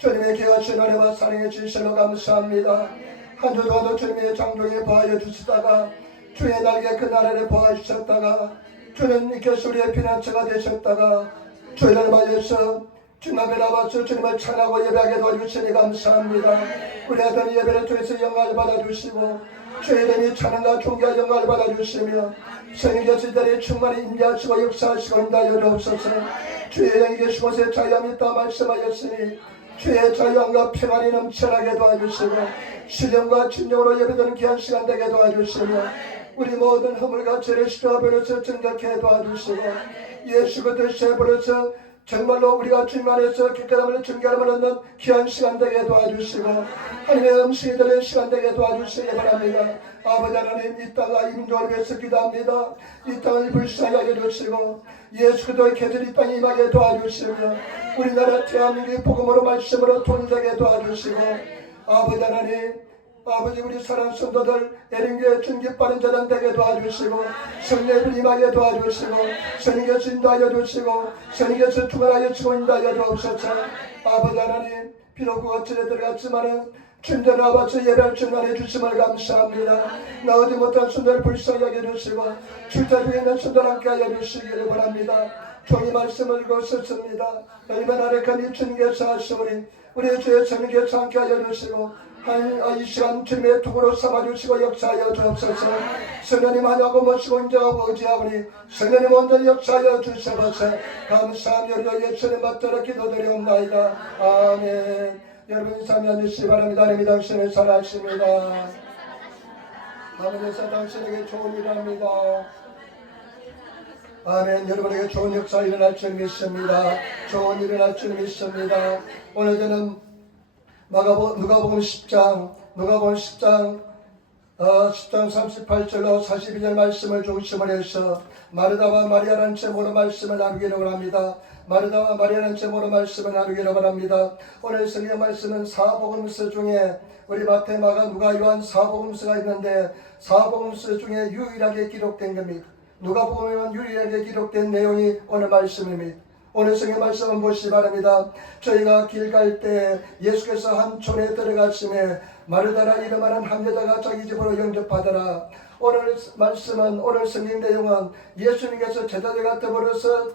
주님의 귀하신 은혜와 사랑해 주시며 감사합니다. 한 주 동안도 주님의 장종에 보하여 주시다가 주의 날개 그날 아래 보아 주셨다가 주는 이께서 우리의 피난처가 되셨다가 주의를 맞이해서 주님 앞에 나와서 주님을 찬하고 예배하게 도와주시니 감사합니다. 우리 아들 예배를 통해서 영광을 받아주시고 주의 이름이 찬양과 존귀와 영광을 받아주시며 성령께서 이들이 충만히 임재하시고 역사하시고 인도하여 주옵소서. 주의 영이 계신 곳에 자유함이 있다 말씀하였으니 주의 자유함과 평안이 넘쳐나게 도와주시고 신령과 진정으로 예배드리는 귀한 시간 되게 도와주시며 우리 모든 허물과 죄를 씻어버려서 정결케 도와주시고 예수 그리스도의 버려서 정말로 우리가 주님 안에서 깨끗함을 증거함을 얻는 귀한 시간 되게 도와주시고 하나님의 음식이 되는 시간 되게 도와주시기 바랍니다. 아버지 하나님, 이 땅과 이 민족을 위해서 기도합니다. 이 땅을 불쌍하게 해주시고 예수 그리스도의 계절 이 땅에 임하게 도와주시며 우리나라 대한민국의 복음으로 말씀으로 통일되게 도와주시고 아버지 하나님, 아버지 우리 사랑하는 성도들 애린교회 준기빠른 재단 되게 도와주시고 성령을 임하게 도와주시고 성령께서 인도하여 주시고 성령께서 충만하여 주시고 인도하여 주옵소서. 아버지 하나님, 비록 거칠에 들어갔지만은 주님들 아버지 예배를 증언해 주심을 감사합니다. 나오지 못한 손들을 불쌍하게 해주시고 출타 중에 있는 손들 함께 하여 주시기를 바랍니다. 종이 말씀을 읽었습니다. 얼마나 아래까지 주님께서 하시오니 우리 주의 성령께서 함께 하여 주시고 이 시간 주님의 통으로 삼아주시고 역사하여 주옵소서. 성령님 하냐고 모시고 인정하고 의지하오니 성령님 온전히 역사하여 주셔서 감사하며 예수님 받들어 기도드리옵나이다. 아멘. 여러분 인사하며 주시기 바랍니다. 하나님이 당신을 사랑하십니다. 하나님께서 당신에게 좋은 일을 합니다. 아멘. 여러분에게 좋은 역사 일어날 줄 믿습니다. 좋은 일을 일어날 줄 믿습니다. 오늘 저는 누가복음 10장 38절로 42절 말씀을 중심으로 해서 마르다와 마리아라는 제목으로 말씀을 나누기로 합니다. 마르다와 마리아라는 제목으로 말씀을 나누기로 합니다. 오늘 성경 말씀은 사복음서 중에 우리 마태, 마가, 누가, 요한 사복음서가 있는데 사복음서 중에 유일하게 기록된 겁니다. 누가복음에만 유일하게 기록된 내용이 오늘 말씀입니다. 오늘 성경 말씀을 보시기 바랍니다. 저희가 길 갈 때 예수께서 한 촌에 들어가심에 마르다라 이름하는 한 여자가 자기 집으로 영접하더라. 오늘 말씀은, 오늘 성경 내용은 예수님께서 제자들과 더불어서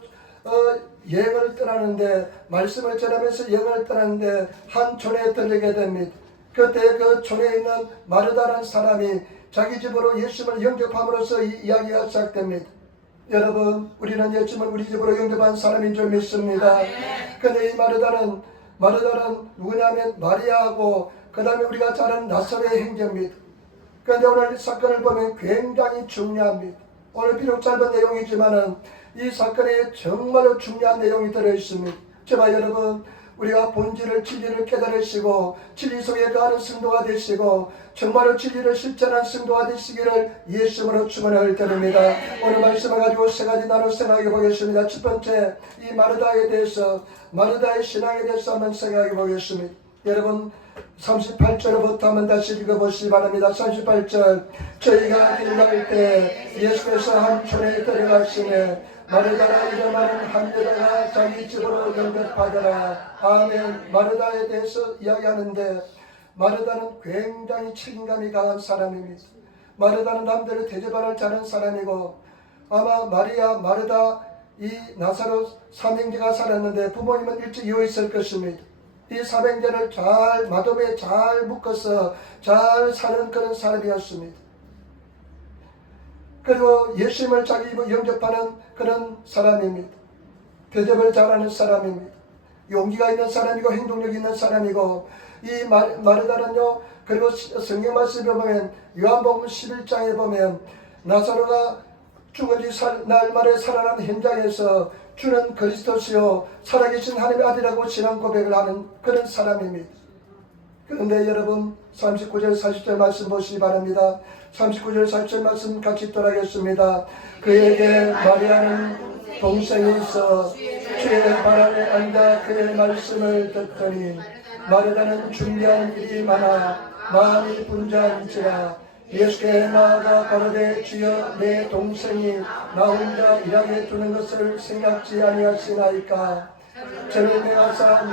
여행을 떠나는데, 말씀을 전하면서 여행을 떠나는데 한 촌에 들리게 됩니다. 그때 그 촌에 있는 마르다라는 사람이 자기 집으로 예수님을 영접함으로써 이 이야기가 시작됩니다. 여러분, 우리는 예수님을 우리 집으로 영접한 사람인 줄 믿습니다. 그런데 이 마르다는 누구냐면 마리아하고 그 다음에 우리가 잘 아는 나사렛의 행제입니다. 그런데 오늘 사건을 보면 굉장히 중요합니다. 오늘 비록 짧은 내용이지만은 이 사건에 정말로 중요한 내용이 들어있습니다. 제발 여러분, 우리가 본질을, 진리를 깨달으시고 진리 속에 거하는 성도가 되시고 정말로 진리를 실천한 성도가 되시기를 예수님으로 축원을 드립니다. 오늘 말씀을 가지고 세 가지 나눠 생각해 보겠습니다. 첫 번째, 이 마르다에 대해서, 마르다의 신앙에 대해서 한번 생각해 보겠습니다. 여러분 38절부터 한번 다시 읽어보시기 바랍니다. 38절, 저희가 길 갈 때 예수께서 한 촌에 들어가시네 마르다라 이름하는 한 여자가 자기 집으로 영접하더라. 아멘. 마르다에 대해서 이야기하는데 마르다는 굉장히 책임감이 강한 사람입니다. 마르다는 남들을 대접을 잘하는 사람이고 아마 마리아, 마르다, 이 나사로 삼형제가 살았는데 부모님은 일찍 이혼했을 것입니다. 이 삼형제를 잘 마도에 잘 묶어서 잘 사는 그런 사람이었습니다. 그리고 예수님을 자기 입으로 영접하는 그런 사람입니다. 대접을 잘하는 사람입니다. 용기가 있는 사람이고 행동력 있는 사람이고 이 마르다는요, 그리고 성경 말씀에 보면 요한복음 11장에 보면 나사로가 죽은 지 날말에 살아난 현장에서 주는 그리스도시요 살아계신 하나님의 아들이라고 신앙 고백을 하는 그런 사람입니다. 그런데 여러분 39절 40절 말씀 보시기 바랍니다. 39절 40절 말씀 같이 읽도록하겠습니다. 그에게 마리아는 동생이 있어 주의 발 아래 앉아 그의 말씀을 듣더니 마르다는 준비한 일이 많아 마음이 분주한지라 예수께 나아가 가로되 주여 내 동생이 나 혼자 일하게 두는 것을 생각지 아니하시나이까. 저를 명하사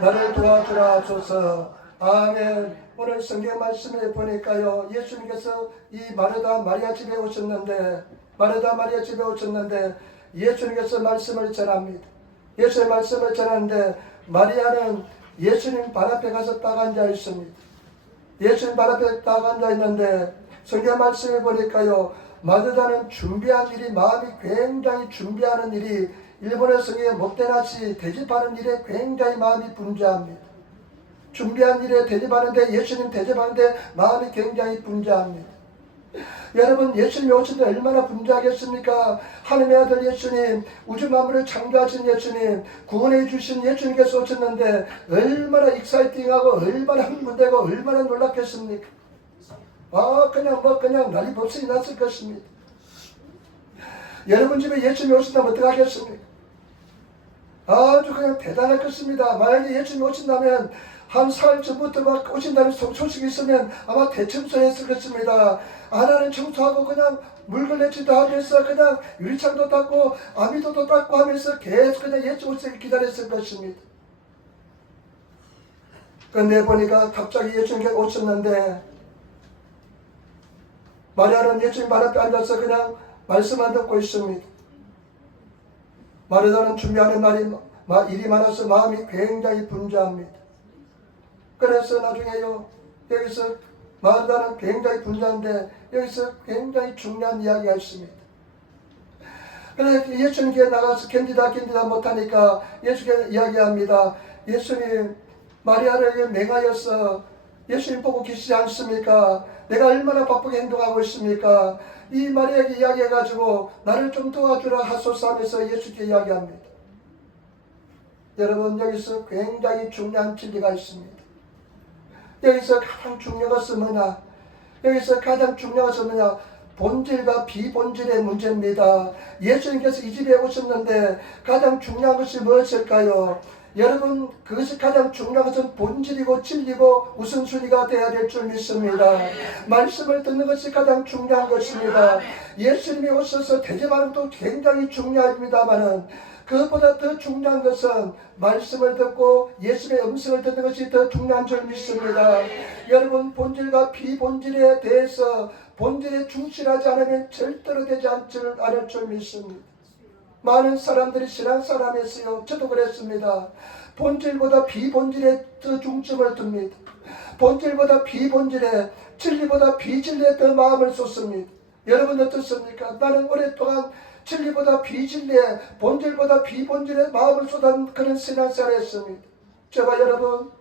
나를 도와주라 하소서. 아멘. 오늘 성경 말씀에 보니까요, 예수님께서 이 마르다 마리아 집에 오셨는데, 예수님께서 말씀을 전합니다. 예수의 말씀을 전하는데, 마리아는 예수님 발 앞에 가서 딱 앉아 있습니다. 예수님 발 앞에 딱 앉아 있는데, 성경 말씀에 보니까요, 마르다는 준비한 일이, 마음이 굉장히 준비하는 일이, 일본에서 목대나시 대접하는 일에 굉장히 마음이 분주합니다. 준비한 일에 대접하는데, 예수님 대접하는데 마음이 굉장히 분주합니다. 여러분, 예수님이 오실 때 얼마나 분주하겠습니까? 하나님의 아들 예수님, 우주 만물을 창조하신 예수님, 구원해 주신 예수님께서 오셨는데 얼마나 익사이팅하고 얼마나 흥분되고 얼마나 놀랐겠습니까? 그냥 난리 법석이 났을 것입니다. 여러분 집에 예수님이 오신다면 어떻게 하겠습니까? 아주 그냥 대단할 것입니다. 만약에 예수님이 오신다면 한 사흘 전부터 막 오신다는 소식이 있으면 아마 대청소했을 것입니다. 하나는 청소하고 그냥 물걸레질도 하면서 그냥 유리창도 닦고 아미도도 닦고 하면서 계속 그냥 예수 오시기를 기다렸을 것입니다. 그런데 보니까 갑자기 예수님께 오셨는데, 마리아는 예수님 발 앞에 앉아서 그냥 말씀만 듣고 있습니다. 마리아는 준비하는 일이 많아서 마음이 굉장히 분주합니다. 그래서 나중에요, 여기서 마리아는 굉장히 분주한데 여기서 굉장히 중요한 이야기가 있습니다. 그래서 예수님께 나가서 견디다 못하니까 예수님께 이야기합니다. 예수님, 마리아에게 맹하여서 예수님 보고 계시지 않습니까? 내가 얼마나 바쁘게 행동하고 있습니까? 이 마리아에게 이야기해가지고 나를 좀 도와주라 하소서 하면서 예수께 이야기합니다. 여러분, 여기서 굉장히 중요한 진리가 있습니다. 여기서 가장 중요한 것은 뭐냐? 본질과 비본질의 문제입니다. 예수님께서 이 집에 오셨는데 가장 중요한 것이 무엇일까요? 여러분, 그것이 가장 중요한 것은 본질이고 진리고 우선순위가 되어야 될 줄 믿습니다. 말씀을 듣는 것이 가장 중요한 것입니다. 예수님이 오셔서 대접하는 것도 굉장히 중요합니다만은 그것보다 더 중요한 것은 말씀을 듣고 예수님의 음성을 듣는 것이 더 중요한 줄 믿습니다. 여러분, 본질과 비본질에 대해서 본질에 충실하지 않으면 절대로 되지 않을 줄 믿습니다. 많은 사람들이 신앙생활하면서요, 저도 그랬습니다. 본질보다 비본질에 더 중점을 둡니다. 본질보다 비본질에, 진리보다 비진리에 더 마음을 쏟습니다. 여러분 어떻습니까? 나는 오랫동안 진리보다 비진리에, 본질보다 비본질에 마음을 쏟은 그런 신앙생활을 했습니다. 제가 여러분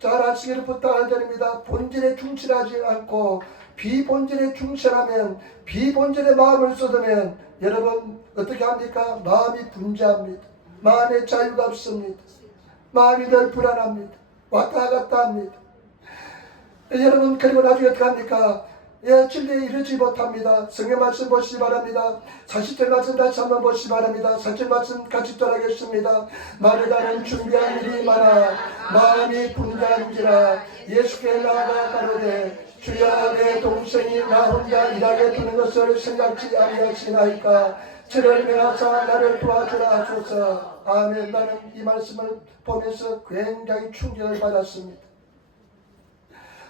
잘 아시기를 부탁드립니다. 본질에 충실하지 않고 비본질에 충실하면, 비본질에 마음을 쏟으면 여러분 어떻게 합니까? 마음이 분주합니다. 마음에 자유가 없습니다. 마음이 늘 불안합니다. 왔다 갔다 합니다. 여러분, 그리고 나중에 어떻게 합니까? 진리에 이르지 못합니다. 성경 말씀 보시기 바랍니다. 40절 말씀 다시 한번 보시기 바랍니다. 40절 말씀 같이 따라하겠습니다. 마르다는 준비한 일이 많아 마음이 분주한지라 예수께 나아가 가로되 주여, 내 동생이 나 혼자 일하게 두는 것을 생각지 아니하시나이까 저를 명하사 나를 도와주라 하소서. 아멘. 나는 이 말씀을 보면서 굉장히 충격을 받았습니다.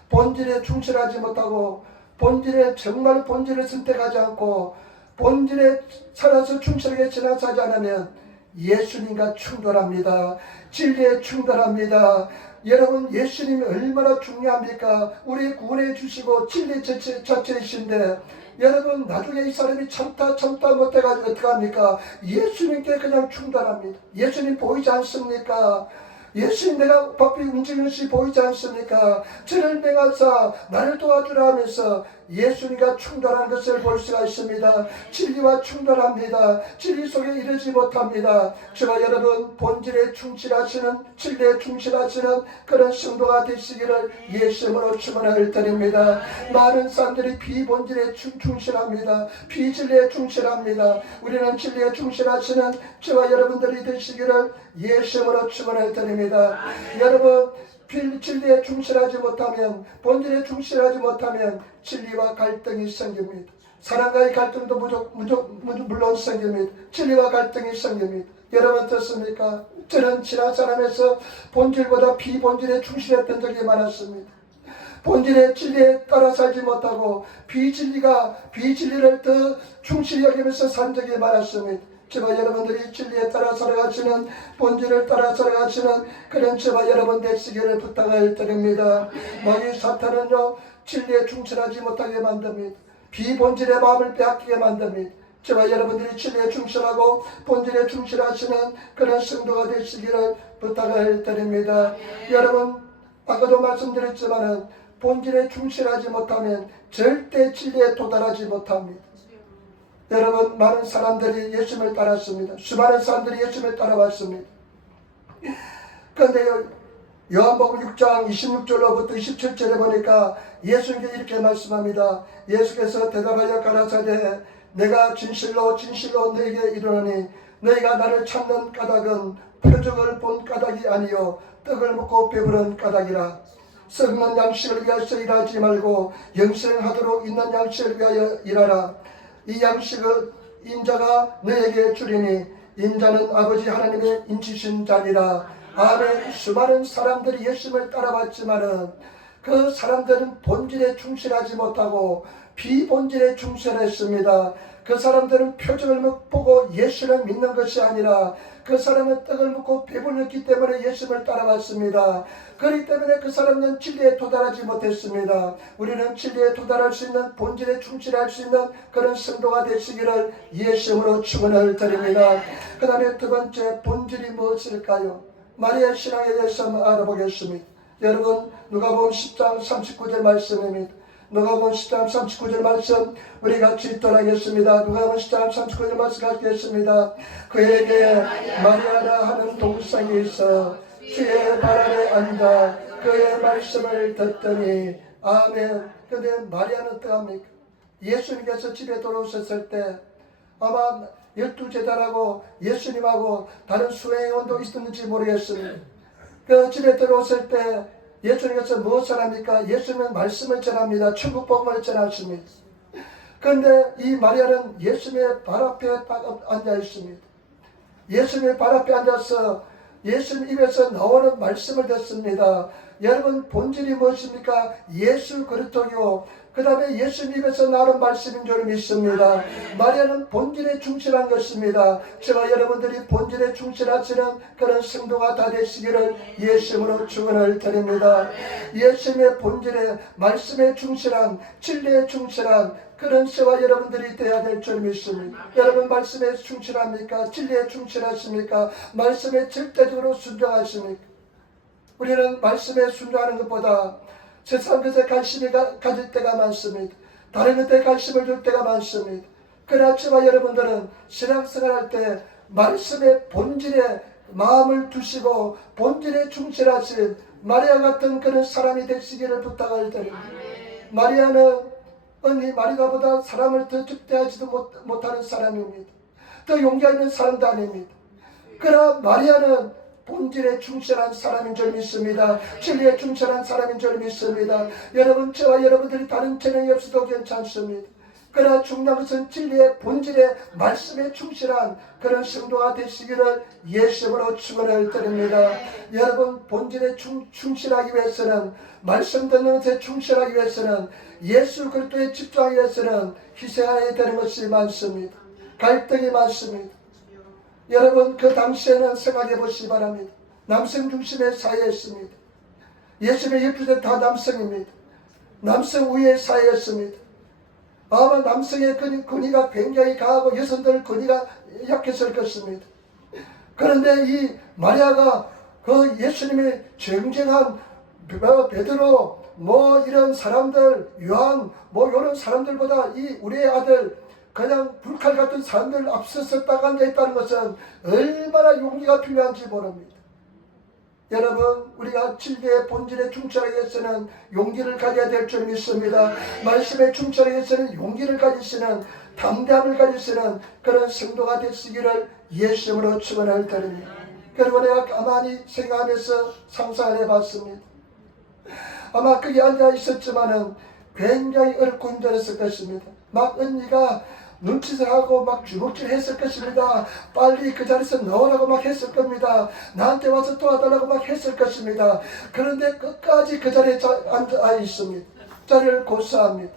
본질에 충실하지 못하고, 정말 본질을 선택하지 않고 본질에 살아서 충실하게 지나가지 않으면 예수님과 충돌합니다. 진리에 충돌합니다. 여러분, 예수님이 얼마나 중요합니까? 우리 구원해 주시고 진리 자체이신데, 여러분 나중에 이 사람이 참다 못해가지고 어떡합니까? 예수님께 그냥 충돌합니다. 예수님 보이지 않습니까? 예수님 내가 바삐 움직이는 것이 보이지 않습니까? 저를 명하사 나를 도와주라 하면서 예수님과 충돌하는 것을 볼 수가 있습니다. 진리와 충돌합니다. 진리 속에 이르지 못합니다. 저와 여러분, 본질에 충실하시는, 진리에 충실하시는 그런 성도가 되시기를 예수님으로 축원을 드립니다. 많은 사람들이 비본질에 충실합니다. 비진리에 충실합니다. 우리는 진리에 충실하시는 저와 여러분들이 되시기를 예수님으로 축원을 드립니다. 여러분, 진리에 충실하지 못하면, 본질에 충실하지 못하면 진리와 갈등이 생깁니다. 사랑과의 갈등도 물론 생깁니다. 진리와 갈등이 생깁니다. 여러분 어떻습니까? 저는 지난 사람에서 본질보다 비본질에 충실했던 적이 많았습니다. 본질의 진리에 따라 살지 못하고 비진리를 더 충실히 여기면서 산 적이 많았습니다. 제발 여러분들이 진리에 따라 살아가시는, 본질을 따라 살아가시는 그런 제발 여러분 되시기를 부탁을 드립니다. 마귀 사탄은요, 진리에 충실하지 못하게 만듭니다. 비본질의 마음을 빼앗기게 만듭니다. 제발 여러분들이 진리에 충실하고 본질에 충실하시는 그런 성도가 되시기를 부탁을 드립니다. 여러분, 아까도 말씀드렸지만은 본질에 충실하지 못하면 절대 진리에 도달하지 못합니다. 여러분, 많은 사람들이 예수님을 따랐습니다. 수많은 사람들이 예수님을 따라왔습니다. 그런데 요한복음 6장 26절로부터 27절에 보니까 예수님께서 이렇게 말씀합니다. 예수께서 대답하여 가라사대 내가 진실로 진실로 너에게 이르노니 너희가 나를 찾는 까닭은 표적을 본 까닭이 아니요 떡을 먹고 배부른 까닭이라. 썩는 양식을 위하여 일하지 말고 영생하도록 있는 양식을 위하여 일하라. 이 양식을 인자가 너에게 주리니 인자는 아버지 하나님의 인치신 자니라. 아멘. 수많은 사람들이 예수님을 따라왔지만은 그 사람들은 본질에 충실하지 못하고 비본질에 충실했습니다. 그 사람들은 표적을 보고 예수를 믿는 것이 아니라 그 사람은 떡을 먹고 배불렀기 때문에 예수님을 따라왔습니다. 그렇기 때문에 그 사람은 진리에 도달하지 못했습니다. 우리는 진리에 도달할 수 있는, 본질에 충실할 수 있는 그런 성도가 되시기를 예수님으로 축원을 드립니다. 그 다음에 두 번째, 본질이 무엇일까요? 마리아 신앙에 대해서 한번 알아보겠습니다. 여러분, 누가복음 10장 39절 말씀입니다. 누가복음 10장 39절 말씀 우리 같이 읽도록하겠습니다. 누가복음 10장 39절 말씀 갖겠습니다. 그에게 마리아라 하는 동생이 있어 주의 발 아래 앉아 그의 말씀을 듣더니 아멘. 근데 마리아는 어떡합니까? 예수님께서 집에 돌아오셨을 때 아마 12제자라고 예수님하고 다른 수행원도 있었는지 모르겠습니다. 그 집에 들어왔을 때 예수님께서 무엇을 합니까? 예수님은 말씀을 전합니다. 천국 복음을 전하십니다. 그런데 이 마리아는 예수님의 발 앞에 앉아 있습니다. 예수님의 발 앞에 앉아서 예수님 입에서 나오는 말씀을 듣습니다. 여러분, 본질이 무엇입니까? 예수 그리스도요. 그 다음에 예수님 입에서 나오는 말씀인 줄 믿습니다. 마리아는 본질에 충실한 것입니다. 제가 여러분들이 본질에 충실하시는 그런 성도가 다 되시기를 예수님으로 축원을 드립니다. 예수님의 본질에, 말씀에 충실한, 진리에 충실한 그런 저와 여러분들이 되어야 될 줄 믿습니다. 여러분, 말씀에 충실합니까? 진리에 충실하십니까? 말씀에 절대적으로 순종하십니까? 우리는 말씀에 순종하는 것보다 세상 것에 관심을 가질 때가 많습니다. 다른 것에 관심을 줄 때가 많습니다. 그러나 저와 여러분들은 신앙생활 할 때 말씀의 본질에 마음을 두시고 본질에 충실하신 마리아 같은 그런 사람이 되시기를 부탁을 드립니다. 마리아는 언니 마리아보다 사람을 더 접대하지도 못하는 사람입니다. 더 용기가 있는 사람도 아닙니다. 그러나 마리아는 본질에 충실한 사람인 줄 믿습니다. 진리에 충실한 사람인 줄 믿습니다. 여러분, 저와 여러분들이 다른 재능이 없어도 괜찮습니다. 그러나 중요한 것은 진리의 본질에, 말씀에 충실한 그런 성도가 되시기를 예수님으로 축원을 드립니다. 여러분, 본질에 충실하기 위해서는, 말씀 듣는 것에 충실하기 위해서는, 예수 그리스도에 집중하기 위해서는 희생해야 되는 것이 많습니다. 갈등이 많습니다. 여러분, 그 당시에는 생각해 보시기 바랍니다. 남성 중심의 사회였습니다. 예수님의 12대 다 남성입니다. 남성 우위의 사회였습니다. 아마 남성의 권위가 굉장히 강하고 여성들 권위가 약했을 것입니다. 그런데 이 마리아가 그 예수님이 정정한 베드로 이런 사람들, 요한 이런 사람들보다 이 우리의 아들 그냥 불칼 같은 사람들 앞서서 딱 앉아있다는 것은 얼마나 용기가 필요한지 모릅니다. 여러분, 우리가 진리의 본질에 충실하기 위해서는 용기를 가져야 될 줄 믿습니다. 말씀에 충실하기 위해서는 용기를 가지시는, 담대함을 가지시는 그런 성도가 되시기를 예수님으로 축원을 드립니다. 그리고 내가 가만히 생각하면서 상상을 해봤습니다. 아마 거기 앉아 있었지만은 굉장히 어렵고 힘들었을 것입니다. 막 언니가 눈짓을 하고 막 주먹질 했을 것입니다. 빨리 그 자리에서 넣으라고 막 했을 겁니다. 나한테 와서 도와달라고 막 했을 것입니다. 그런데 끝까지 그 자리에 앉아 있습니다. 자리를 고수합니다.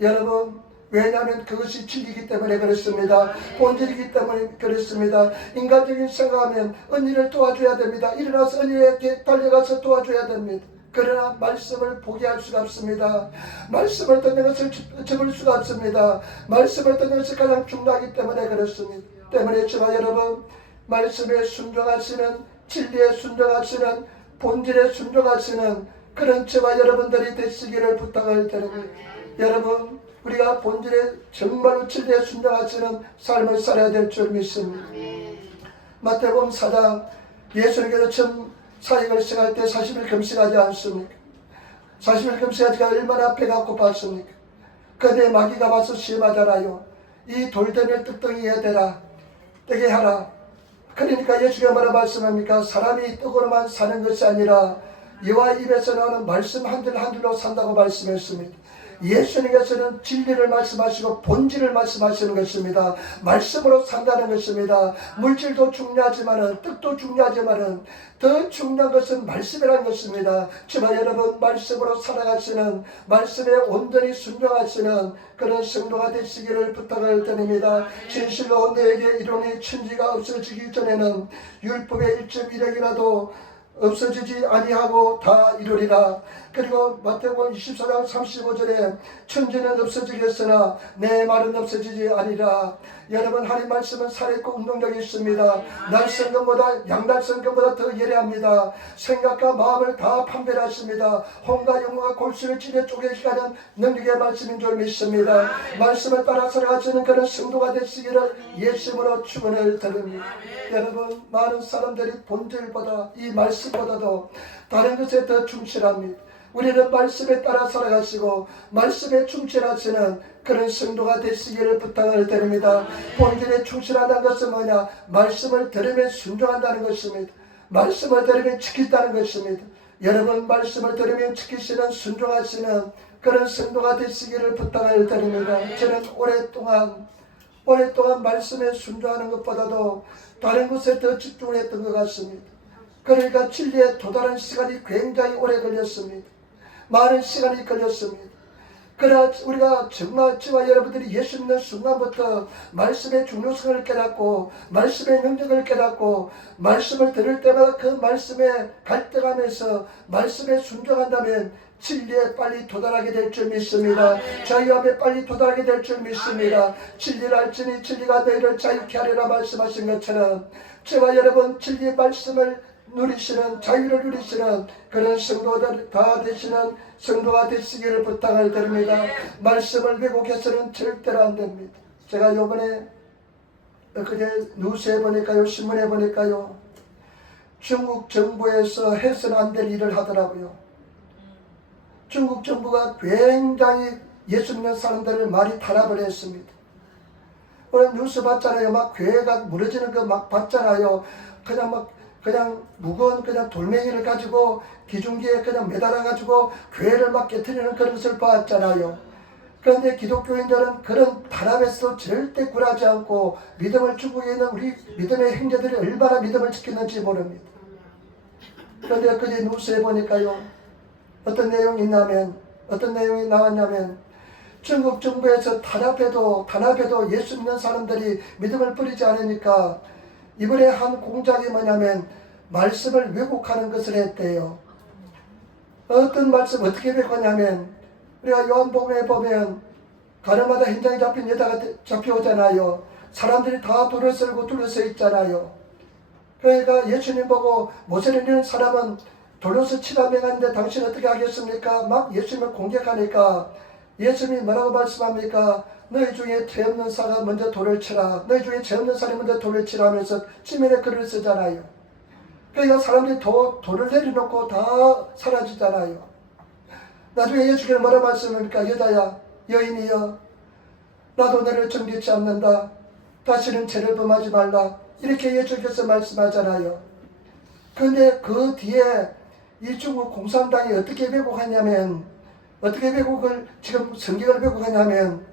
여러분, 왜냐하면 그것이 진리이기 때문에 그렇습니다. 본질이기 때문에 그렇습니다. 인간적인 생각하면 언니를 도와줘야 됩니다. 일어나서 언니에게 달려가서 도와줘야 됩니다. 그러나 말씀을 포기할 수가 없습니다. 말씀을 듣는 것을 접을 수가 없습니다. 말씀을 듣는 것이 가장 중요하기 때문에 그렇습니다. 때문에 저와 여러분, 말씀에 순종하시는, 진리에 순종하시는, 본질에 순종하시는 그런 저와 여러분들이 되시기를 부탁을 드립니다. 여러분, 우리가 본질에 정말로 진리에 순종하시는 삶을 살아야 될 줄 믿습니다. 마태복음 4장, 예수님께서 처음 사역을 시작할 때 40일 금식하지 않습니까? 40일 금식하지가 얼마나 배가 고팠습니까? 그때 마귀가 와서 시험하잖아요. 이 돌덩이를 떡덩이에 대라, 뜨게 하라. 그러니까 예수가 뭐라 말씀합니까? 사람이 떡으로만 사는 것이 아니라 여호와 입에서 나오는 말씀 한 줄 한 줄로 산다고 말씀했습니다. 예수님께서는 진리를 말씀하시고 본질을 말씀하시는 것입니다. 말씀으로 산다는 것입니다. 물질도 중요하지만은, 뜻도 중요하지만은 더 중요한 것은 말씀이라는 것입니다. 저와 여러분, 말씀으로 살아가시는, 말씀에 온전히 순종하시는 그런 성도가 되시기를 부탁을 드립니다. 진실로 너에게 이론의 천지가 없어지기 전에는 율법의 1.1핵이라도 없어지지 아니하고 다 이루리라. 그리고 마태복음 24장 35절에 천지는 없어지겠으나 내 말은 없어지지 아니라. 여러분, 하나님 말씀은 살아있고 운동력이 있습니다. 날성금보다 양날성금보다 더 예리합니다. 생각과 마음을 다 판별하십니다. 혼과 영혼과 골수를 찢어 쪼개게 하는 능력의 말씀인 줄 믿습니다. 말씀을 따라 살아가시는 그런 성도가 되시기를 예수님으로 축원을 드립니다. 여러분, 많은 사람들이 본질보다, 이 말씀보다도 다른 것에 더 충실합니다. 우리는 말씀에 따라 살아가시고 말씀에 충실하시는 그런 성도가 되시기를 부탁을 드립니다. 본질에 충실하다는 것은 뭐냐? 말씀을 들으면 순종한다는 것입니다. 말씀을 들으면 지킨다는 것입니다. 여러분, 말씀을 들으면 지키시는, 순종하시는 그런 성도가 되시기를 부탁을 드립니다. 저는 오랫동안 말씀에 순종하는 것보다도 다른 것에 더 집중을 했던 것 같습니다. 그러니까 진리에 도달한 시간이 굉장히 오래 걸렸습니다. 많은 시간이 걸렸습니다. 그러나 우리가 정말 저와 여러분들이 예수 믿는 순간부터 말씀의 중요성을 깨닫고 말씀의 능력을 깨닫고 말씀을 들을 때마다 그 말씀에 갈등하면서 말씀에 순종한다면 진리에 빨리 도달하게 될 줄 믿습니다. 자유함에 빨리 도달하게 될 줄 믿습니다. 진리를 알지니 진리가 너희를 자유케 하리라 말씀하신 것처럼 저와 여러분, 진리의 말씀을 누리시는, 자유를 누리시는 그런 성도들 다 되시는 성도가 되시기를 부탁을 드립니다. 말씀을 왜곡해서는 절대로 안 됩니다. 제가 요번에 그제 뉴스에 보니까요, 신문에 보니까요, 중국 정부에서 해서는 안 될 일을 하더라고요. 중국 정부가 굉장히 예수 믿는 사람들을 많이 탄압을 했습니다. 오늘 뉴스 봤잖아요. 막 교회가 무너지는 거 막 봤잖아요. 그냥 무거운 그냥 돌멩이를 가지고 기중기에 그냥 매달아 가지고 교회를 막 깨트리는 그런 것을 봤잖아요. 그런데 기독교인들은 그런 탄압에서도 절대 굴하지 않고 믿음을 중국에 있는 우리 믿음의 형제들이 얼마나 믿음을 지켰는지 모릅니다. 그런데 그제 뉴스에 보니까요, 어떤 내용이 나왔냐면 중국 정부에서 탄압해도 예수 믿는 사람들이 믿음을 버리지 않으니까 이번에 한 공작이 뭐냐면 말씀을 왜곡하는 것을 했대요. 어떤 말씀 어떻게 왜곡하냐면, 우리가 요한복음에 보면 가늠하다 현장에 잡힌 여자가 잡혀오잖아요. 사람들이 다 돌을 썰고 둘러서 있잖아요. 그러니까 예수님 보고 모세는 이런 사람은 돌로서 치라 명하는데 당신 어떻게 하겠습니까? 막 예수님을 공격하니까 예수님이 뭐라고 말씀합니까? 너희 중에 죄 없는 사가 먼저 돌을 치라. 너희 중에 죄 없는 사람이 먼저 돌을 치라 하면서 지면에 글을 쓰잖아요. 그러니까 사람들이 돌을 내려놓고 다 사라지잖아요. 나중에 예수께서 뭐라 말씀합니까? 여자야, 여인이여, 나도 너를 정죄치 않는다. 다시는 죄를 범하지 말라. 이렇게 예수께서 말씀하잖아요. 그런데 그 뒤에 이 중국 공산당이 어떻게 왜곡하냐면, 어떻게 왜곡을, 지금 성경을 왜곡하냐면,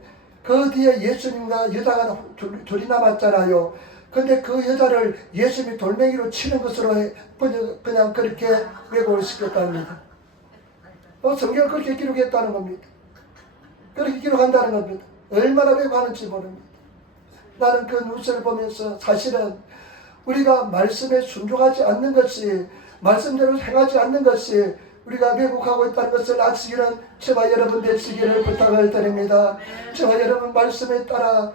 그 뒤에 예수님과 여자가 둘이 남았잖아요. 근데 그 여자를 예수님이 돌멩이로 치는 것으로 그냥 그렇게 왜곡을 시켰답니다. 성경을 그렇게 기록했다는 겁니다. 그렇게 기록한다는 겁니다. 얼마나 왜곡하는지 모릅니다. 나는 그 뉴스를 보면서 사실은 우리가 말씀에 순종하지 않는 것이, 말씀대로 행하지 않는 것이 우리가 왜곡하고 있다는 것을 아시기는 저와 여러분 되시기를 부탁을 드립니다. 저와 여러분 말씀에 따라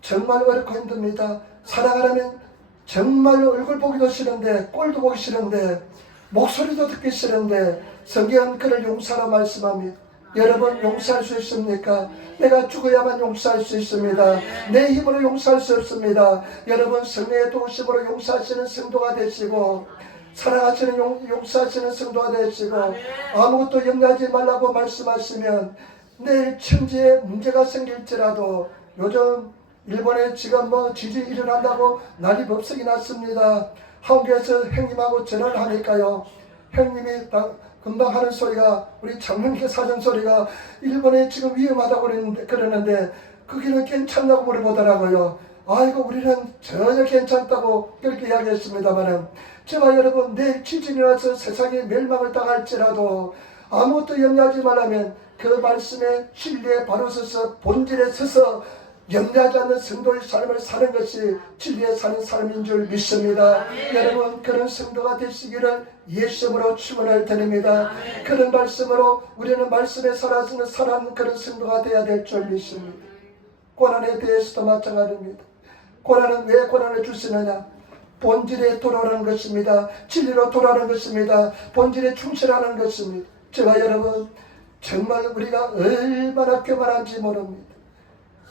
정말 어렵고 힘듭니다. 살아가려면 정말 얼굴 보기도 싫은데, 꼴도 보기 싫은데, 목소리도 듣기 싫은데 성경은 그를 용서하라 말씀합니다. 여러분 용서할 수 있습니까? 내가 죽어야만 용서할 수 있습니다. 내 힘으로 용서할 수 없습니다. 여러분 성령의 도우심으로 용서하시는 성도가 되시고, 사랑하시는 용서하시는 성도가 되시고, 아무것도 염려하지 말라고 말씀하시면 내일 천지에 문제가 생길지라도, 요즘 일본에 지금 지진이 일어난다고 난리 법석이 났습니다. 한국에서 형님하고 전화를 하니까요, 형님이 금방 하는 소리가, 우리 장문께서 하는 소리가 일본에 지금 위험하다고 그러는데 거기는 괜찮다고 물어보더라고요. 아이고 우리는 전혀 괜찮다고 그렇게 이야기했습니다만은, 저와 여러분 내일 지진이 나서 세상에 멸망을 당할지라도 아무것도 염려하지 말라면 그 말씀에 진리에 바로 서서 본질에 서서 염려하지 않는 성도의 삶을 사는 것이 진리에 사는 삶인 줄 믿습니다. 여러분 그런 성도가 되시기를 예수님으로 축원을 드립니다. 그런 말씀으로 우리는 말씀에 살아서는 사는 그런 성도가 되어야 될 줄 믿습니다. 고난에 대해서도 마찬가지입니다. 고난은 왜 고난을 주시느냐? 본질에 돌아오는 것입니다. 진리로 돌아오는 것입니다. 본질에 충실하는 것입니다. 저와 여러분 정말 우리가 얼마나 교만한지 모릅니다.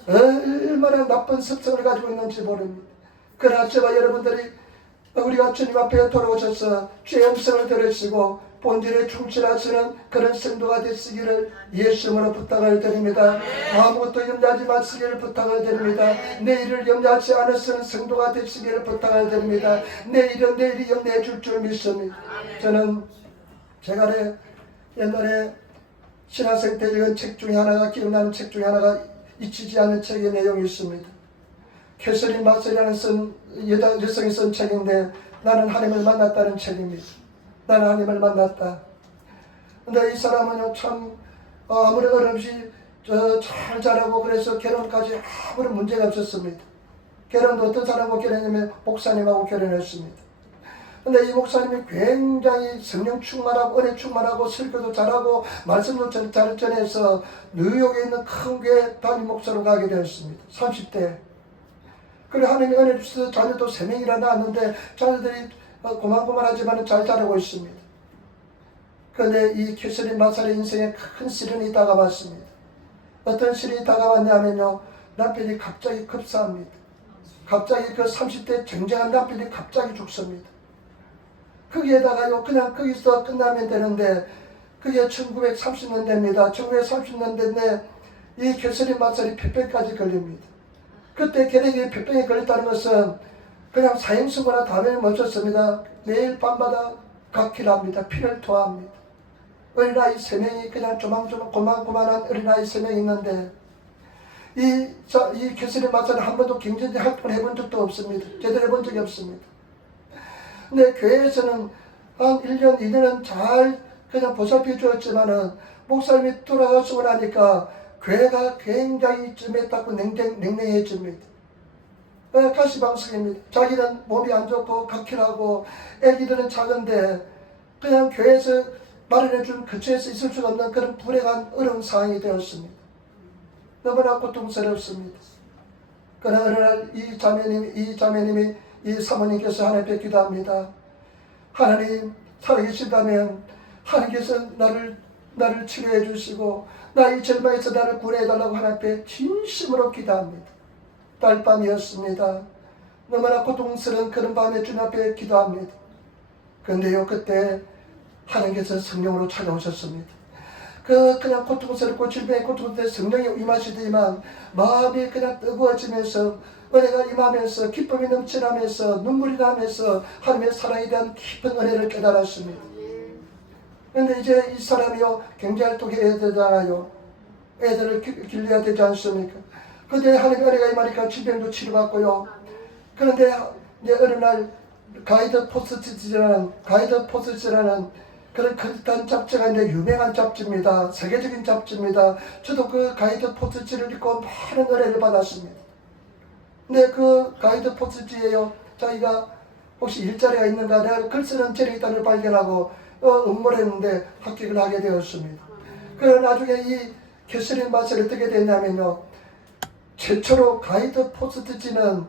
얼마나 나쁜 습성을 가지고 있는지 모릅니다. 그러나 저와 여러분들이 우리가 주님 앞에 돌아오셔서 죄의 음성을 들으시고 본질에 충실하시는 그런 성도가 되시기를 예수님으로 부탁을 드립니다. 아무것도 염려하지 마시기를 부탁을 드립니다. 내일을 염려하지 않으시는 성도가 되시기를 부탁을 드립니다. 내일이 염려해 줄 줄 믿습니다. 저는 제가 옛날에 신학생 때 읽은 책 중에 하나가, 기억나는 책 중에 하나가 잊히지 않는 책의 내용이 있습니다. 캐서린 마셀이라는 여성이 쓴 책인데, 나는 하나님을 만났다는 책입니다. 나는 하나님을 만났다. 근데 이 사람은 참 아무리 어렵이 잘 자라고, 그래서 결혼까지 아무런 문제가 없었습니다. 결혼도 어떤 사람하고 결혼했냐면 목사님하고 결혼했습니다. 근데 이 목사님이 굉장히 성령 충만하고 은혜 충만하고 설교도 잘하고 말씀도 잘 전해서 뉴욕에 있는 큰 교회 담임 목사로 가게 되었습니다. 30대. 그리고 하나님이 은혜 주셔서 자녀도 3명이나 낳았는데 자녀들이 고만고만하지만 잘 자라고 있습니다. 그런데 이 캐서린 마살의 인생에 큰 시련이 다가왔습니다. 어떤 시련이 다가왔냐면요, 남편이 갑자기 급사합니다. 갑자기 그 30대 쟁쟁한 남편이 갑자기 죽습니다. 거기에다가요, 그냥 거기서 끝나면 되는데, 그게 1930년대입니다. 1930년대인데 이 캐서린 마살이 폐병까지 걸립니다. 그때 걔네들이 폐병에 걸렸다는 것은 그냥 사형선고나 다음에 멈췄습니다. 매일 밤마다 각기를 합니다. 피를 토합니다. 어린아이 3명이 그냥 조망조망 고만고만한 어린아이 3명이 있는데, 이 캐서린 마살은 한 번도 경제적 활동을 해본 적도 없습니다. 제대로 해본 적이 없습니다. 근데 교회에서는 한 1년, 2년은 잘 그냥 보살펴 주었지만은, 목사님이 돌아가시고 나니까 교회가 굉장히 찜했다고 냉랭해집니다. 가시방석입니다. 자기는 몸이 안 좋고 각혈하고 애기들은 작은데 그냥 교회에서 마련해준 근처에서 있을 수가 없는 그런 불행한 어려운 상황이 되었습니다. 너무나 고통스럽습니다. 그러나 어느 날 이 자매님이 이 사모님께서 하나님께 기도합니다. 하나님 살아계신다면 하나님께서 나를 치료해 주시고 나의 절망에서 나를 구해달라고 하나님께 진심으로 기도합니다. 딸밤이었습니다. 너무나 고통스러운 그런 밤에 주님 앞에 기도합니다. 그런데요, 그때 하나님께서 성령으로 찾아오셨습니다. 그냥 고통스럽고 질병에 고통스러운 성령이 임하시더니만 마음이 그냥 뜨거워지면서 은혜가 임하면서 기쁨이 넘쳐나면서 눈물이 나면서 하나님의 사랑에 대한 깊은 은혜를 깨달았습니다. 그런데 이제 이 사람이요, 경제활동 해야 되잖아요. 애들을 길러야 되지 않습니까? 근데 하나님의 은혜가 임하니까 질병도 치료받고요. 그런데 이제 어느 날 가이드 포스트라는 그런 크리스탄 잡지가 이제 유명한 잡지입니다. 세계적인 잡지입니다. 저도 그 가이드 포스트를 읽고 많은 은혜를 받았습니다. 근데 그 가이드 포스트에요, 자기가 혹시 일자리가 있는가, 내가 글 쓰는 재능있다는 걸 발견하고 응모를 했는데 합격을 하게 되었습니다. 그래서 나중에 이 캐서린 바셀이 어떻게 됐냐면요, 최초로 가이드 포스트지는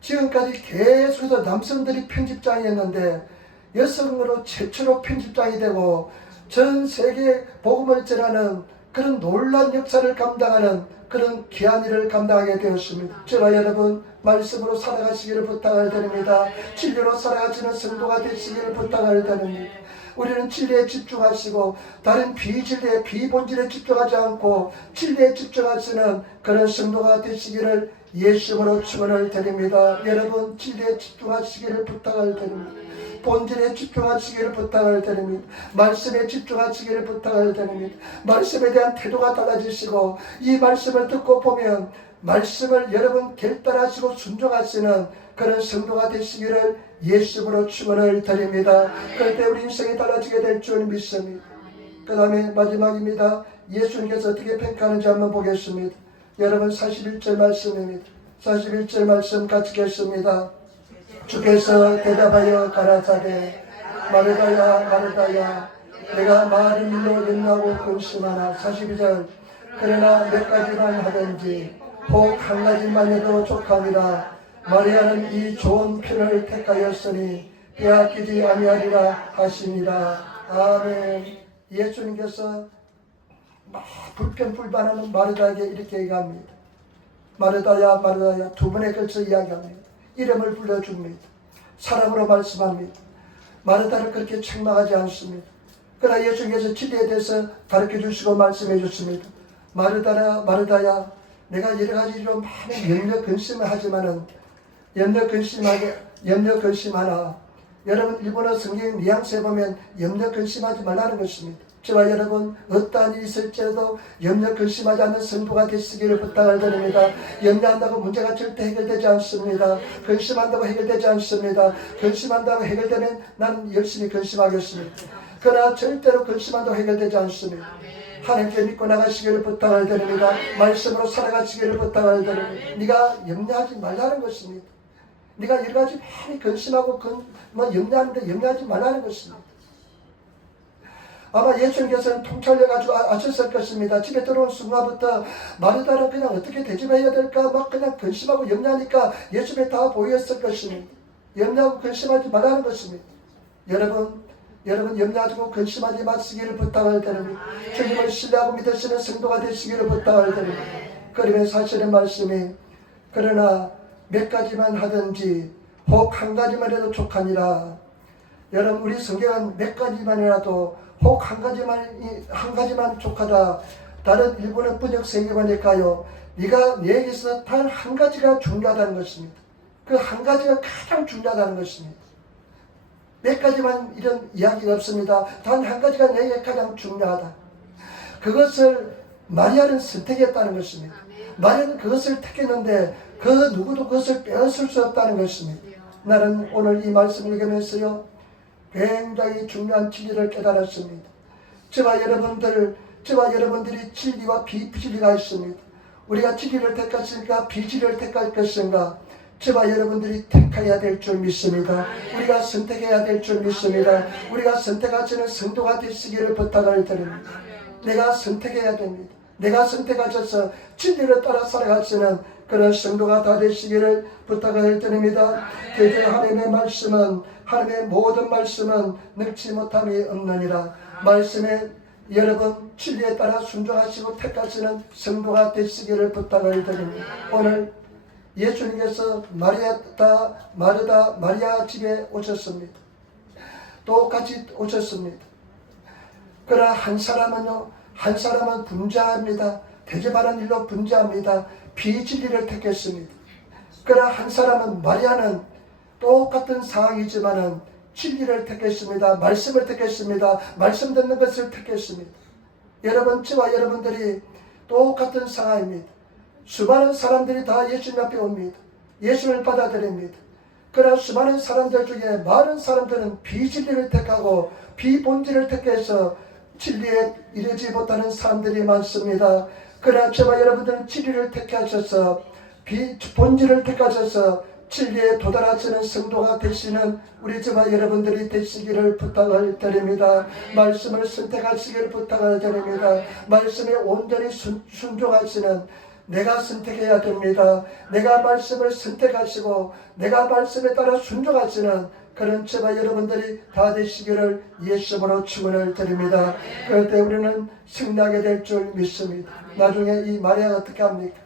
지금까지 계속해서 남성들이 편집장이었는데 여성으로 최초로 편집장이 되고 전 세계 복음을 전하는 그런 놀라운 역사를 감당하는 그런 귀한 일을 감당하게 되었습니다. 저와 여러분 말씀으로 살아가시기를 부탁을 드립니다. 진리로 살아가시는 성도가 되시기를 부탁을 드립니다. 우리는 진리에 집중하시고 다른 비진리에 비본질에 집중하지 않고 진리에 집중하시는 그런 성도가 되시기를 예수님으로 축원을 드립니다. 여러분 진리에 집중하시기를 부탁을 드립니다. 본질에 집중하시기를 부탁을 드립니다. 말씀에 집중하시기를 부탁을 드립니다. 말씀에 대한 태도가 달라지시고 이 말씀을 듣고 보면 말씀을 여러분 결단하시고 순종하시는 그런 성도가 되시기를 예수님으로 축원을 드립니다. 그럴 때 우리 인생이 달라지게 될 줄 믿습니다. 그 다음에 마지막입니다. 예수님께서 어떻게 평가하는지 한번 보겠습니다. 여러분 41절 말씀입니다. 41절 말씀 같이 읽겠습니다. 주께서 대답하여 가라사대 마르다야 마르다야 내가 많은 일로 염려하고 근심하나. 42절 그러나 몇 가지만 하든지 혹 한 가지만 해도 족함이라. 마리아는 이 좋은 편을 택하였으니 빼앗기지 아니하리라 하시니라. 아멘. 예수님께서 막 불평불만하는 마르다에게 이렇게 얘기합니다. 마르다야 마르다야 두 번에 걸쳐 이야기합니다. 이름을 불러줍니다. 사랑으로 말씀합니다. 마르다를 그렇게 책망하지 않습니다. 그러나 예수님께서 진리에 대해서 가르쳐 주시고 말씀해 주십니다. 마르다야 마르다야 내가 여러 가지로 많은 염려 근심을 하지만은 염려 근심하나. 여러분 일본어 성경 뉘앙스에 보면 염려 근심하지 말라는 것입니다. 저와 여러분 어떠한 일이 있을지라도 염려 근심하지 않는 성도가 되시기를 부탁을 드립니다. 염려한다고 문제가 절대 해결되지 않습니다. 근심한다고 해결되지 않습니다. 근심한다고 해결되면 난 열심히 근심하겠습니다. 그러나 절대로 근심한다고 해결되지 않습니다. 하나님께 믿고 나가시기를 부탁을 드립니다. 말씀으로 살아가시기를 부탁을 드립니다. 네가 염려하지 말라는 것입니다. 네가 여러 가지 많이 근심하고 염려하는데 염려하지 말라는 것입니다. 아마 예수님께서는 통찰해가지고 아셨을 것입니다. 집에 들어온 순간부터 마르다는 그냥 어떻게 대접해야 될까 막 그냥 근심하고 염려하니까 예수님에 다 보였을 것입니다. 염려하고 근심하지 말라는 것입니다. 여러분 염려하고 근심하지 마시기를 부탁을 드립니다. 주님을 신뢰하고 믿으시는 성도가 되시기를 부탁을 드립니다. 그러면 사실의 말씀이 그러나 몇 가지만 하든지 혹 한 가지만 해도 족하니라. 여러분 우리 성경은 몇 가지만이라도 혹 한 가지만 족하다. 다른 일본의 번역 성경이니까요. 네가 내게서 단 한 가지가 중요하다는 것입니다. 그 한 가지가 가장 중요하다는 것입니다. 몇 가지만 이런 이야기가 없습니다. 단 한 가지가 내게 가장 중요하다. 그것을 마리아는 선택했다는 것입니다. 마리아는 그것을 택했는데 그 누구도 그것을 빼앗을 수 없다는 것입니다. 나는 오늘 이 말씀을 읽으면서요 굉장히 중요한 진리를 깨달았습니다. 저와 여러분들이 진리와 비진리가 있습니다. 우리가 진리를 택했으니까 비진리를 택할 것인가? 저와 여러분들이 택해야 될 줄 믿습니다. 우리가 선택해야 될 줄 믿습니다. 우리가 선택하시는 성도가 되시기를 부탁을 드립니다. 내가 선택해야 됩니다. 내가 선택하셔서 진리를 따라 살아가시는 그런 성도가 다 되시기를 부탁을 드립니다. 대개 하나님의 말씀은 하나님의 모든 말씀은 늙지 못함이 없느니라. 말씀에 여러분 진리에 따라 순종하시고 택하시는 성도가 되시기를 부탁을 드립니다. 오늘 예수님께서 마리아 집에 오셨습니다. 똑같이 오셨습니다. 그러나 한 사람은 분주합니다. 대접하는 일로 분주합니다. 비진리를 택했습니다. 그러나 한 사람은 마리아는 똑같은 상황이지만은 진리를 택했습니다. 말씀을 택했습니다. 말씀 듣는 것을 택했습니다. 여러분 저와 여러분들이 똑같은 상황입니다. 수많은 사람들이 다 예수님 앞에 옵니다. 예수님을 받아들입니다. 그러나 수많은 사람들 중에 많은 사람들은 비진리를 택하고 비본질을 택해서 진리에 이르지 못하는 사람들이 많습니다. 그러나 저와 여러분들은 진리를 택하셔서 본질을 택하셔서 진리에 도달하시는 성도가 되시는 우리 저와 여러분들이 되시기를 부탁을 드립니다. 말씀을 선택하시기를 부탁을 드립니다. 말씀에 온전히 순종하시는 내가 선택해야 됩니다. 내가 말씀을 선택하시고 내가 말씀에 따라 순종하시는 그런 저와 여러분들이 다 되시기를 예수님으로 축원을 드립니다. 그럴 때 우리는 승리하게 될 줄 믿습니다. 나중에 이 마리아가 어떻게 합니까?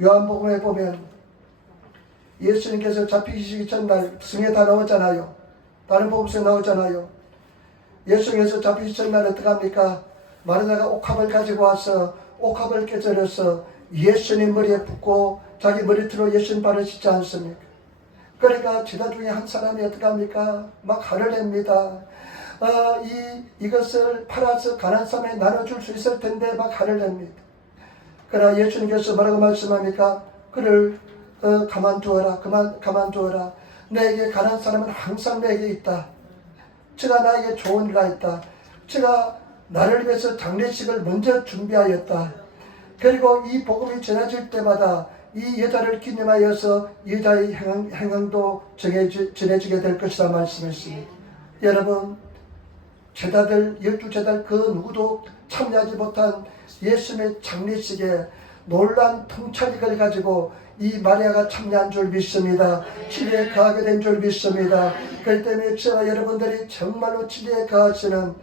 요한복음에 보면 예수님께서 잡히시기 전날 성에 다 나오잖아요. 다른 복음서에 나오잖아요. 예수님께서 잡히시기 전날 어떻게 합니까? 마리아가 옥합을 가지고 와서 옥합을 깨뜨려서 예수님 머리에 붓고 자기 머리털로 예수님 발을 씻지 않습니까? 그러니까 제자 중에 한 사람이 어떻게 합니까? 막 화를 냅니다. 이것을 팔아서 가난한 사람에 나눠줄 수 있을 텐데 막 화를 냅니다. 그러나 예수님께서 뭐라고 말씀합니까? 그를 가만두어라. 가만두어라. 내게 가난한 사람은 항상 내게 있다. 저가 나에게 좋은 일을 했다. 저가 나를 위해서 장례식을 먼저 준비하였다. 그리고 이 복음이 전해질 때마다 이 여자를 기념하여서 여자의 행황도 전해지게 될 것이라 말씀했습니다. 여러분, 제자들 12제자들 그 누구도 참여하지 못한 예수님의 장례식에 놀란 통찰력을 가지고 이 마리아가 참여한 줄 믿습니다. 진리에 거하게 된 줄 믿습니다. 그렇기 때문에 저와 여러분들이 정말로 진리에 거하시는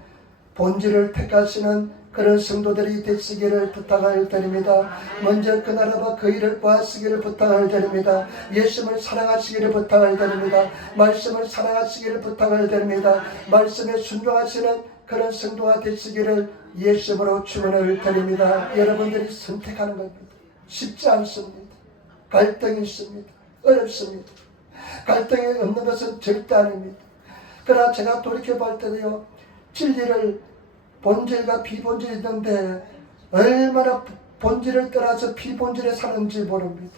본질을 택하시는 그런 성도들이 되시기를 부탁을 드립니다. 먼저 그 나라와 그 일을 구하시기를 부탁을 드립니다. 예수님을 사랑하시기를 부탁을 드립니다. 말씀을 사랑하시기를 부탁을 드립니다. 말씀에 순종하시는 그런 성도가 되시기를 예수님으로 축원을 드립니다. 여러분들이 선택하는 겁니다. 쉽지 않습니다. 갈등이 있습니다. 어렵습니다. 갈등이 없는 것은 절대 아닙니다. 그러나 제가 돌이켜볼 때도요, 진리를 본질과 비본질이 있는데 얼마나 본질을 떠나서 비본질에 사는지 모릅니다.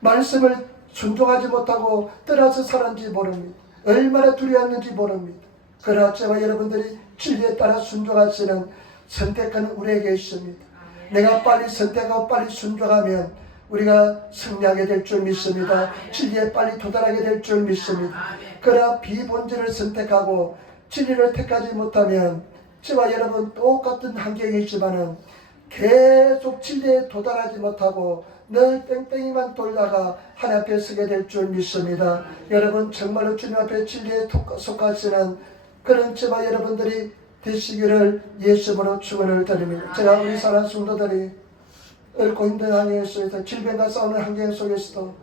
말씀을 순종하지 못하고 떠나서 사는지 모릅니다. 얼마나 두려웠는지 모릅니다. 그러나 저와 여러분들이 진리에 따라 순종하시는 선택하는 우리에게 있습니다. 내가 빨리 선택하고 빨리 순종하면 우리가 승리하게 될 줄 믿습니다. 진리에 빨리 도달하게 될 줄 믿습니다. 그러나 비본질을 선택하고 진리를 택하지 못하면 저와 여러분 똑같은 환경이 있지만은 계속 진리에 도달하지 못하고 늘 뺑뺑이만 돌다가 하나님 앞에 서게 될 줄 믿습니다. 여러분 정말로 주님 앞에 진리에 속하시는 그런 저와 여러분들이 되시기를 예수님으로 축원을 드립니다. 제가 우리 사랑하는 성도들이 어렵고 힘든 환경 속에서 질병과 싸우는 환경 속에서도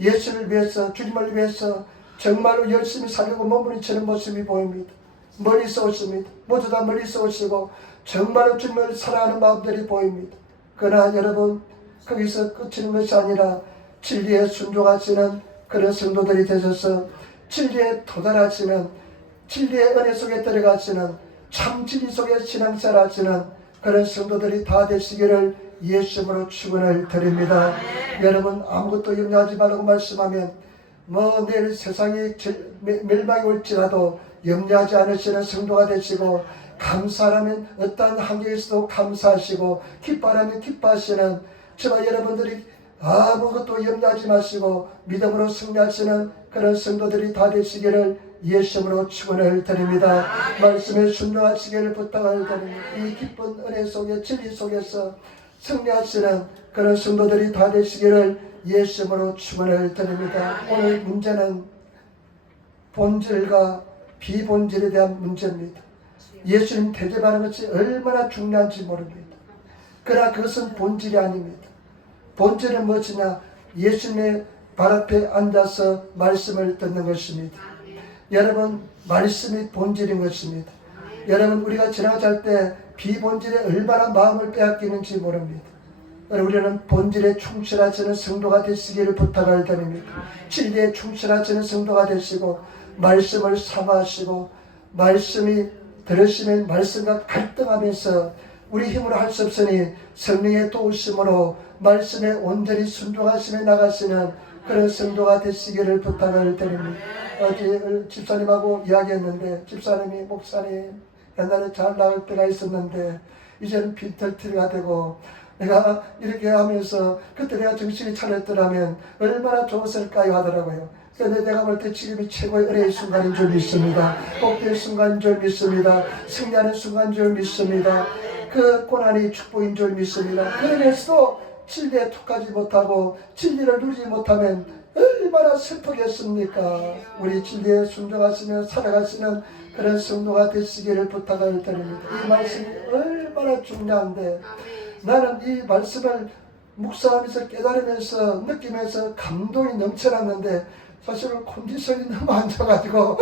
예수를 위해서 주님을 위해서 정말로 열심히 살려고 몸부림치는 모습이 보입니다. 멀리서 오십니다. 모두 다 멀리서 오시고 정말로 주님을 사랑하는 마음들이 보입니다. 그러나 여러분 거기서 끝이는 것이 아니라 진리에 순종하시는 그런 성도들이 되셔서 진리에 도달하시는 진리의 은혜 속에 들어가시는 참 진리 속에 신앙생활 하시는 그런 성도들이 다 되시기를 예수님으로 축원을 드립니다. 여러분 아무것도 염려하지 말라고 말씀하면 내일 세상이 멸망이 올지라도 염려하지 않으시는 성도가 되시고 감사하면 어떠한 환경에서도 감사하시고 기뻐하면 기뻐하시는 저와 여러분들이 아무것도 염려하지 마시고 믿음으로 승리하시는 그런 성도들이 다 되시기를 예수님으로 축원을 드립니다. 말씀에 순종하시기를 부탁을 드립니다. 이 기쁜 은혜 속에 진리 속에서 승리하시는 그런 성도들이 다 되시기를 예수님으로 축원을 드립니다. 오늘 문제는 본질과 비본질에 대한 문제입니다. 예수님 대접하는 것이 얼마나 중요한지 모릅니다. 그러나 그것은 본질이 아닙니다. 본질은 무엇이냐? 예수님의 발 앞에 앉아서 말씀을 듣는 것입니다. 여러분 말씀이 본질인 것입니다. 여러분 우리가 지나갈 때 비본질에 얼마나 마음을 빼앗기는지 모릅니다. 우리는 본질에 충실하시는 성도가 되시기를 부탁을 드립니다. 진리에 충실하시는 성도가 되시고 말씀을 사모하시고 말씀이 들으시면 말씀과 갈등하면서 우리 힘으로 할 수 없으니 성령의 도우심으로 말씀에 온전히 순종하시며 나가시는 그런 성도가 되시기를 부탁을 드립니다. 어제 집사님하고 이야기했는데 집사님이 목사님 옛날에 잘 나올 때가 있었는데 이제는 빈털터리가 되고 내가 이렇게 하면서 그때 내가 정신이 차렸더라면 얼마나 좋았을까요 하더라고요. 그런데 내가 볼 때 지금이 최고의 은혜의 순간인 줄 믿습니다. 복된 순간인 줄 믿습니다. 승리하는 순간인 줄 믿습니다. 그 고난이 축복인 줄 믿습니다. 그러면서도 진리에 툭하지 못하고 진리를 누리지 못하면 얼마나 슬프겠습니까? 우리 진리에 순종하시며 살아가시는 그런 성도가 되시기를 부탁을 드립니다. 이 말씀이 얼마나 중요한데 나는 이 말씀을 묵상하면서 깨달으면서 느끼면서 감동이 넘쳐났는데 사실은 컨디션이 너무 안 좋아가지고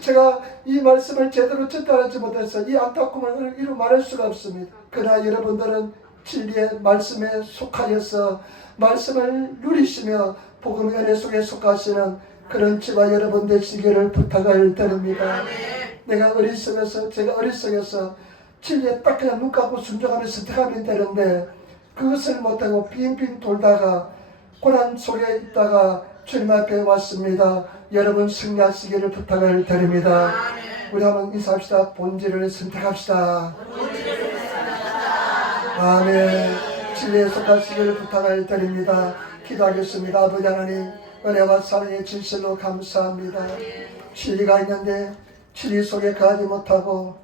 제가 이 말씀을 제대로 전달하지 못해서 이 안타까움을 이루 말할 수가 없습니다. 그러나 여러분들은 진리의 말씀에 속하여서 말씀을 누리시며 복음의 은혜 속에 속하시는 그런 저와 여러분 되시기를 부탁을 드립니다. 제가 어리석어서 진리에 딱 그냥 눈 감고 순종하며 선택하면 되는데 그것을 못하고 빙빙 돌다가 고난 속에 있다가 주님 앞에 왔습니다. 여러분 승리하시기를 부탁을 드립니다. 우리 한번 인사합시다. 본질을 선택합시다. 아멘. 진리에 속하시기를 부탁을 드립니다. 기도하겠습니다. 아버지 하나님 은혜와 사랑의 진실로 감사합니다. 진리가 있는데 진리 속에 가지 못하고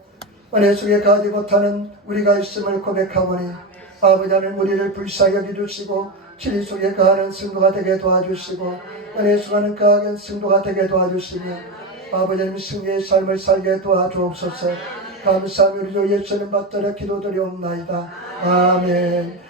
은혜 속에 가지 못하는 우리가 있음을 고백하오니 아버지 하나님 우리를 불쌍히 여겨주시고 진리 속에 가는 성도가 되게 도와주시고 은혜 속에 가는 성도가 되게 도와주시며 아버지 하나님 승리의 삶을 살게 도와주옵소서. 감사하며 우리 주 예수님 받들어 기도드리옵나이다. 아멘.